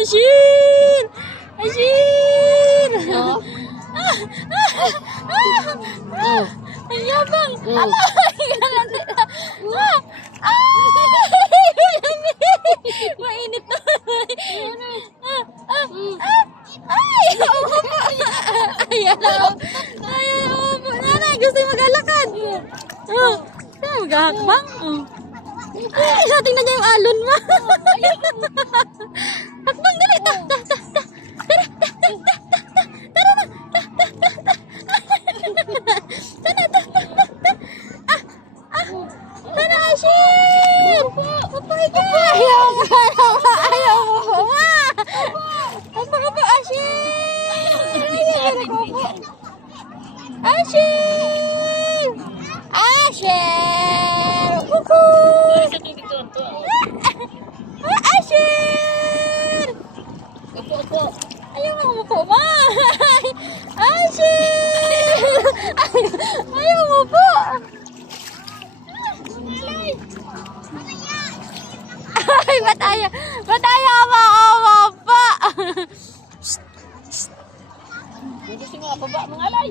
Ashir! Ashir! Ang yabang! Mainit na! Ayaw mo! Nanay, gusto yung maglalakad! Maghahakbang! Ay, tingnan niya yung alon mo! Hakbang, dali! Tara, Ashir! Papay ka! Ayaw mo! Apa, Ashir! Ashir! Ashir! Kuku! Ashir! Ayaw mo umupo, ma! Ashir! Ayaw mo po! Ay, ba't ayaw mo umupo? Gusto nga baba mga alay.